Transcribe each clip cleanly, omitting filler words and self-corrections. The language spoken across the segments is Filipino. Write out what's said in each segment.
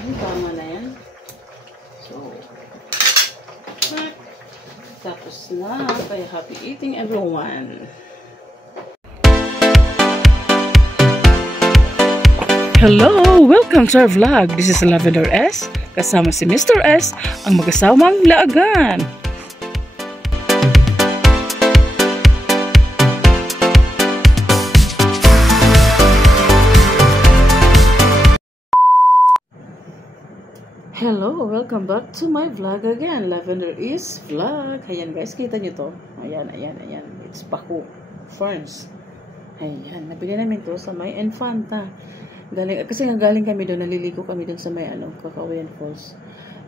Tama na yan. So, tapos na. Kaya happy eating everyone. Hello! Welcome to our vlog. This is Lavender S. Kasama si Mr. S, ang mag-asamang laagan. Hello! Welcome back to my vlog again. Lavender is vlog. Ayan guys, kita nyo to. Ayan. It's Paku Ferns. Ayan, nabili namin to sa may Infanta. Kasi galing kami doon, naliligo kami doon sa may Kakawayan Falls.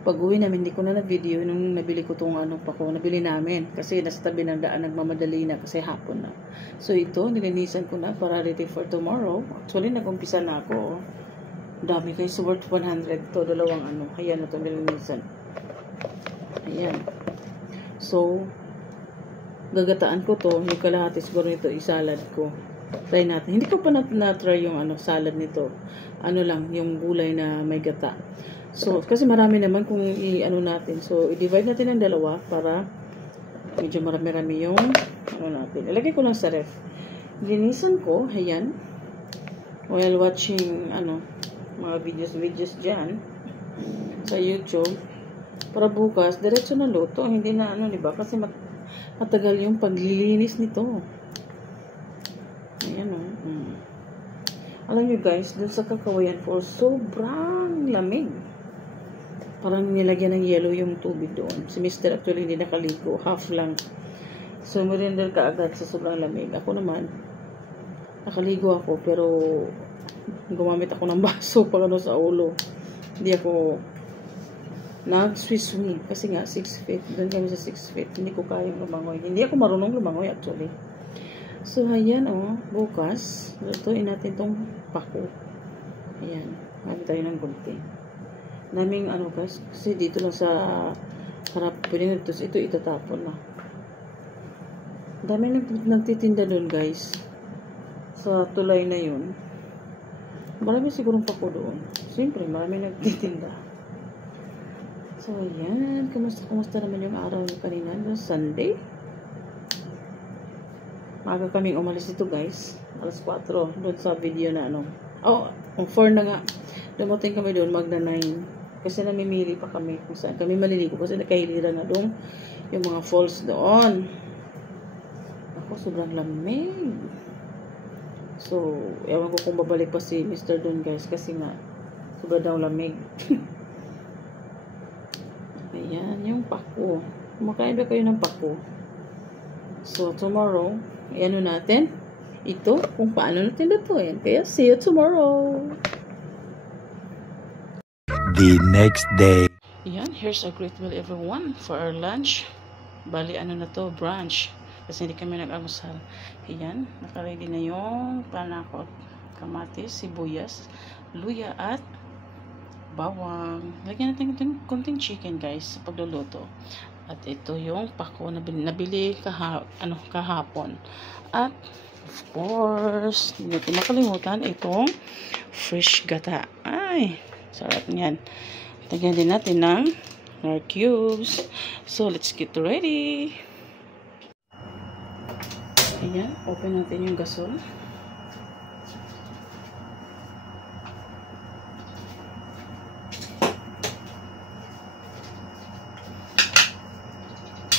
Pag uwi namin, hindi ko na na-video nung nabili ko itong Paku. Nabili namin kasi nasa tabi ng daan, nagmamadali na kasi hapon na. So ito, nilinisan ko na para ready for tomorrow. Actually, nag-umpisa na ako. Dami guys, worth 100 to, dalawang Ayan na ito, nilinisan. Ayan. So, gagataan ko to, yung kalahati siguro nito, isalad ko. Try natin. Hindi ko pa na-try yung salad nito. Lang, yung gulay na may gata. So, kasi marami naman kung natin. So, i-divide natin ng dalawa para medyo marami-rami yung natin. Ilagay ko lang sa ref. Linisan ko, ayan. While watching, mga videos dyan sa YouTube. Para bukas, diretso na luto. Hindi na, diba? Kasi matagal yung paglilinis nito. Ayan Alam nyo guys, dun sa Kakawayan Falls, sobrang lamig. Parang nilagyan ng yellow yung tubig doon. Si Mr. actually hindi nakaligo, half lang. So, meriender ka agad sa sobrang lamig. Ako naman, nakaligo ako, pero gumamit ako ng baso pag sa ulo. Hindi ako nag-swim kasi nga 6 feet. Doon kami sa 6 feet. Hindi ko kayang lumangoy. Hindi ako marunong lumangoy actually. So, ayan bukas, lutuin natin tong Paku. Ayan, gamit tayo ng gunting. Naming guys, kasi dito lang sa harap, pwede nito, ito itatapon na. Dami nagtitinda doon guys. Sa tulay na yun. Marami sigurong Paku doon. Siyempre, marami nagtitinda. So, ayan. Kumusta naman yung araw niyo kanina? Sunday? Maga kaming umalis dito guys. Alas 4. Doon sa video na 4 na nga. Dumating kami doon magna 9. Kasi namimili pa kami kung saan kami maliligo. Kasi nakahilira na doon yung mga falls doon. Ako, sobrang lamig. So, ewan ko kung babalik pa si Mr. doon guys. Kasi nga, sobrang daw lamig. Ayan, yung Paku. Kumakain ba kayo ng Paku? So, tomorrow, natin ito kung paano natin lutuin. Kaya, see you tomorrow. The next day. Yan, here's a great meal everyone for our lunch. Bali, na to, brunch. Kasi hindi kami nag-almusal. Yan, nakaready na yung panakot. Kamatis, sibuyas, luya at bawang. Lagyan natin konting chicken guys sa pagluluto. At ito yung Paku na nabili kahapon. At of course, hindi natin makalimutan itong fresh gata. Ay, sarap niyan. Lagyan din natin ng nor cubes. So, let's get ready. Ayan, open natin yung gasol.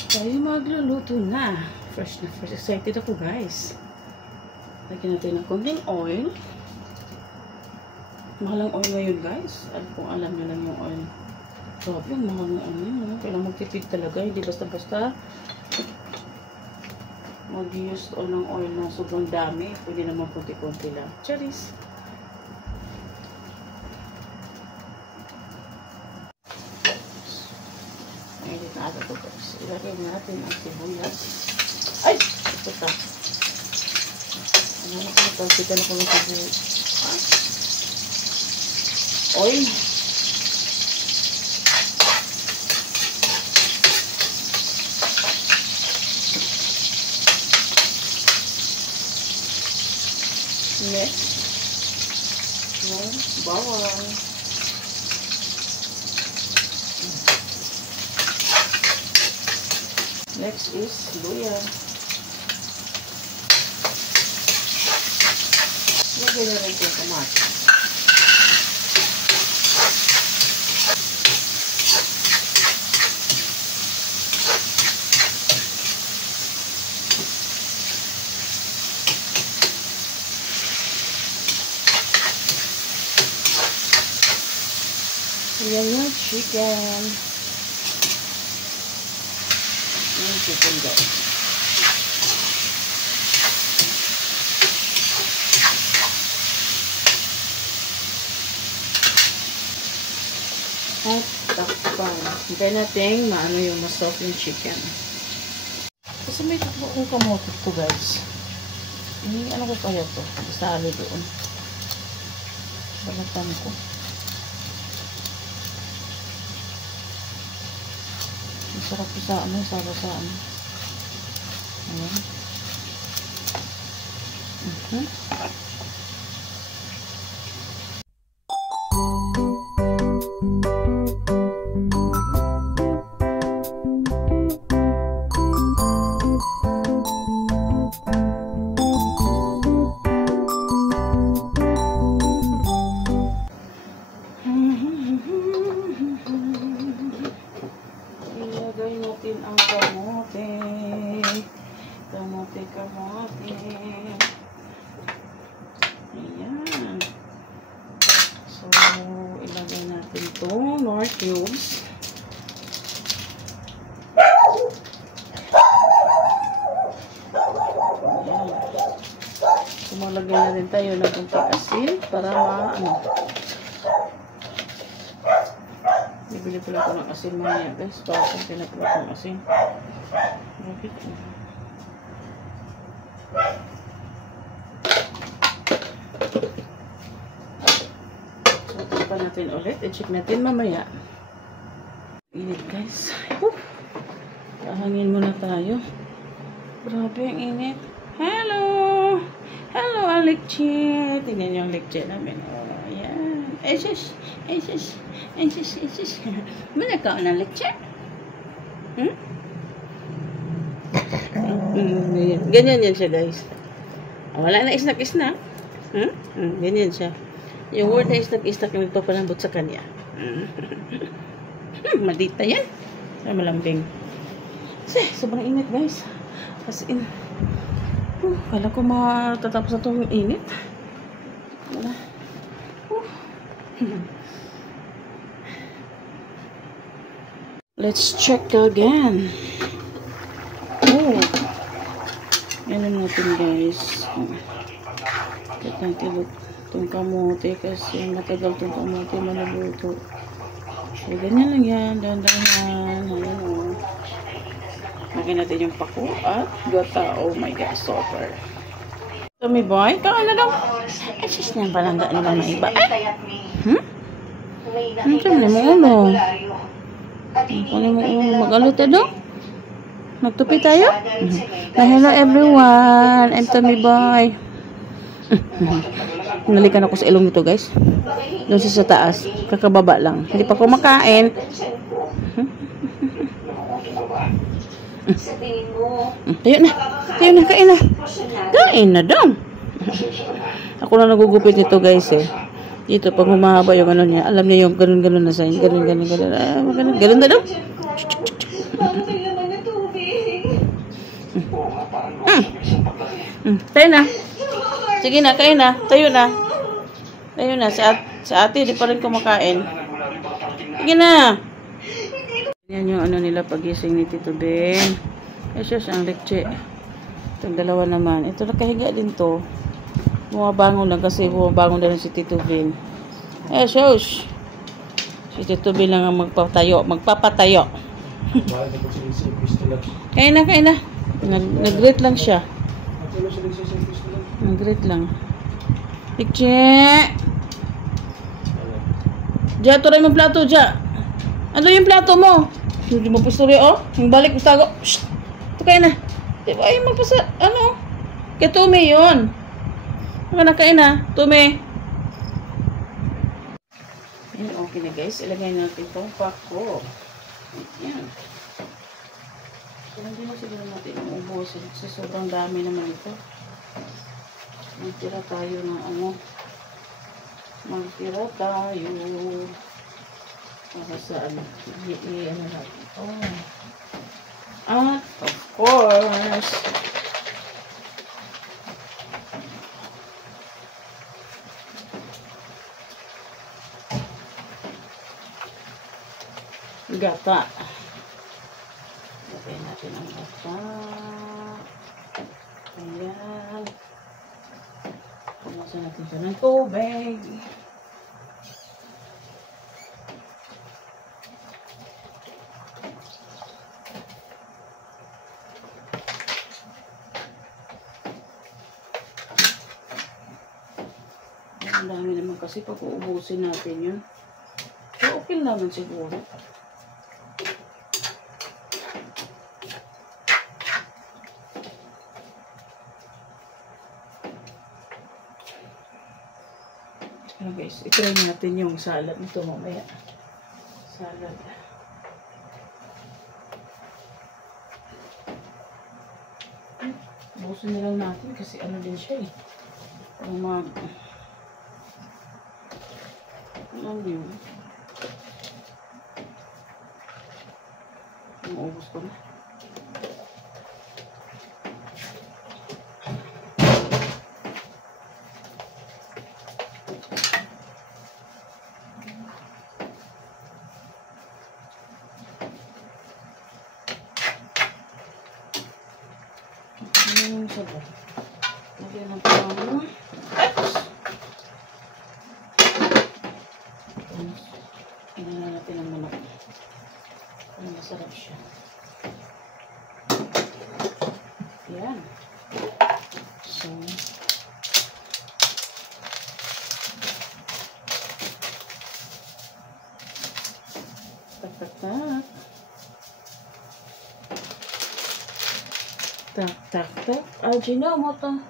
Tayo magluluto na. Fresh na fresh. Excited ako guys. Lagyan natin ng konting oil. Mahal ang oil ngayon guys. Kung alam nyo lang yung oil. Grabe yung mahal ng kailangan magtipid talaga. Hindi basta-basta mag-use ng oil na sobrang dami. Pwede naman konti-konti lang. Charis! Ngayon na ata ito guys. Ilagay natin ang sibuyas. Ay! Ito ta. Ano na ito? Talsikan ako ng sibuyas. Oil. Next, yung bawang. Next is luya. Lagyan na rin yung kamatis. Ayan yung chicken. Yung chicken guys. At takpan. Hintay natin maano yung masoft yung chicken. Kasi may takbo kong kamote to guys. Ano ko kaya to? Isali doon. Balatan ko. Masarap sa ano, saba-saan. Ayan. Ilagay natin ang kamote. Kamote. Ayan. So, ilagay natin itong nor cubes. Ayan. So, malagay na rin tayo ng konting asin para bibili pala ko ng asin mamaya guys. Bakit pinapala ko ng asin? Bakit? So, tapan natin ulit. I-check natin mamaya. Init guys. Kahangin muna tayo. Grabe ang init. Hello! Hello, Alexia! Tingnan niyo ang lecture namin. Oh, ayan. Esis! Muna ka ng lecture? Ganyan yan siya guys. Wala na isnak-isnak. Ganyan siya. Yung word na isnak-isnak yung nagpapalambot sa kanya. Madita yan. Malambing. Sobrang init guys. As in, kala ko matatapos na itong init. Wala. Let's check again. Oh. Ganun natin guys. Check natin itong kamote kasi matagal itong kamote maluluto. So, ganyan lang yan. Dahan-dahan. Ayan o. Lagyan natin yung pako at gata. Oh my God, super. Tommy boy, ikaw na daw. Asis niyan palangga naman may iba. Ano sabi mo ulo? Ano mo ulo? Mag-aluto daw? Nagtupi tayo? Hello everyone. I'm Tommy boy. Nalikan ako sa ilong nito guys. Doon siya sa taas. Kakababa lang. Hindi pa kumakain. Tayo na. Kain na. Kain na daw. Ako na nagugupit nito guys eh. Dito pag humahaba yung ano niya. Alam niya yung ganun-ganun na sign. Ganun. Ganun na daw. Tayo na. Sige na, kain na. Tayo na. Sa ate, di pa rin kumakain. Sige na. Yan yung ano nila pagising ni Tito Ben. Yesus, ang lekche. Itong dalawa naman. Ito nakahiga din to. Bumabangon lang kasi bumabangon na rin si Tito Ben. Yesus. Si Tito Ben lang ang magpapatayo. Kain na. Nag-greet lang siya. Nag-greet lang. Lekche. Diya, tuloy mo plato, Diya. Ano yung plato mo? Hindi mo pusturi, oh. Yung balik, ustago. Shhh. Ito kayo na. Diba, ay magpasa, ano? Kaya Tumi yun. Nakain na, Tumi. Ayan, okay na guys. Ilagay natin itong pako. Ayan. Pero hindi na siguro natin uubusin kasi sobrang dami naman ito. Magtira tayo ng ano. Magtira tayo. Para sa ano. Ano natin. Oh. At of course. Gata. Lagay natin ang gata. Ayan. Pumasan natin siya ng tubig. Ang dami naman kasi pag uubusin natin yun. So, okay naman siguro. Guys, itry natin yung salad nito mamaya. Salad. Busin na lang natin kasi ano din siya eh. Ano yun? Maubos ko na. Yung sabaw. Lagyan ng pangano. Ina na natin ang manok. Para masarap siya. Yan. So, tak. Tak. Ajinomoto.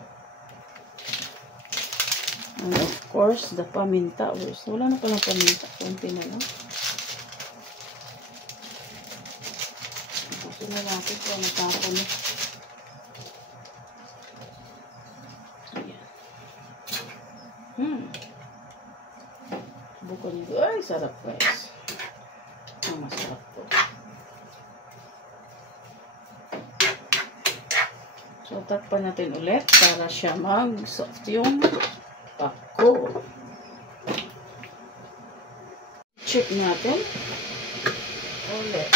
And of course, the paminta. Wala na palang paminta. Kunti na lang. Gusto na natin kung natapon na. Ayan. Bukan nito. Ay, sarap guys. Masarap to. So, takpan natin ulit para siya mag-soft yung pako. Check natin. Ulit.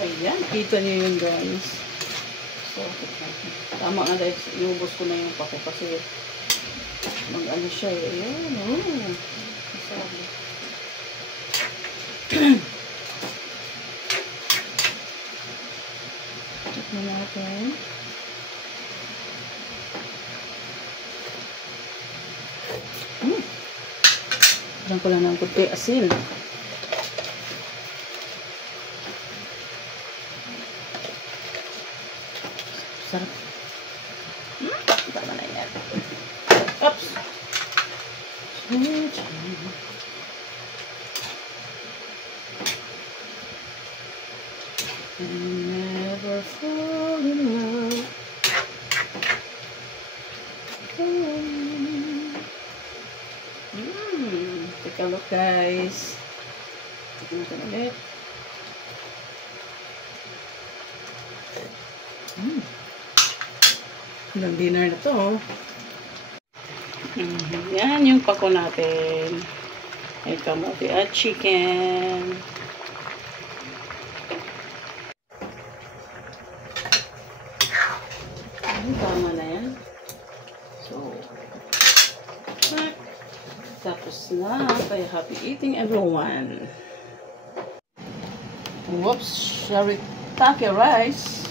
Ayan. Kita niyo yun guys. So, tama nga dahil iubos ko na yung pako kasi mag-ano siya eh. Ayan. Oh. Masabi. Check na natin. Diyan ko lang ng kunti asin. Sarap. Tama na yan. Oops! Never fall in love. Take a look guys. Tignan natin ulit. Ilang dinner na to. Yan yung pako natin. May kamote at chicken. Tama na yan. So, tapos na. Kaya happy eating everyone. Whoops! Shirataki rice.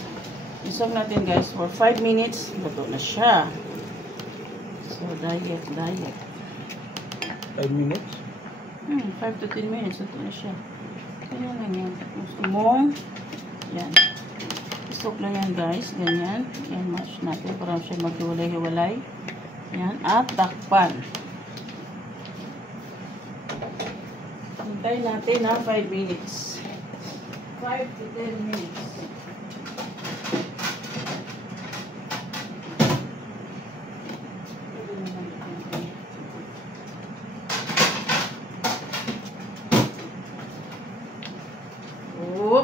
Isog natin guys for 5 minutes. Luto na siya. So, diet. 5 minutes? 5 to 10 minutes. Luto na siya. Kaya lang yan. Gusto mo. Yan. Isog lang yan guys. Ganyan. Yan, mash natin para siya maghiwalay-hiwalay. Yan. At takpan. Hintayin natin na 5 minutes. 5 to 10 minutes.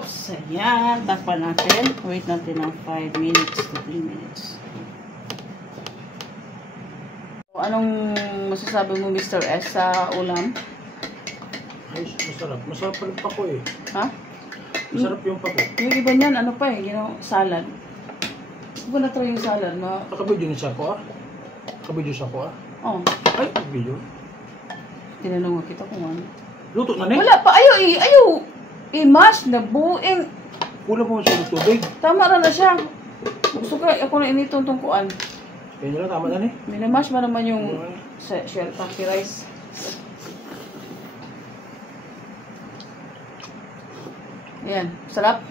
Tapos, ayan. Takpan natin. Wait natin ng 5 minutes to 3 minutes. Anong masasabi mo, Mr. S, sa ulam? Ay, masarap. Masarap pa rin pako eh. Ha? Masarap yung pako. Yung iba niyan, ano pa eh, salad. Hindi ko na-try yung salad. Nakabidyo niya ako ah. Nakabidyo siya ako ah. Oh, Ay, video. tinanong kita kung ano. Luto na ni. Wala pa, ayaw i-mash na buing. Kulang mo siya ng tubig. Tama na siya. Gusto ko, ako na initong tungkuan. Yan nyo lang, tama na ni. Minamash ba naman yung shirataki rice? Ayan, sarap.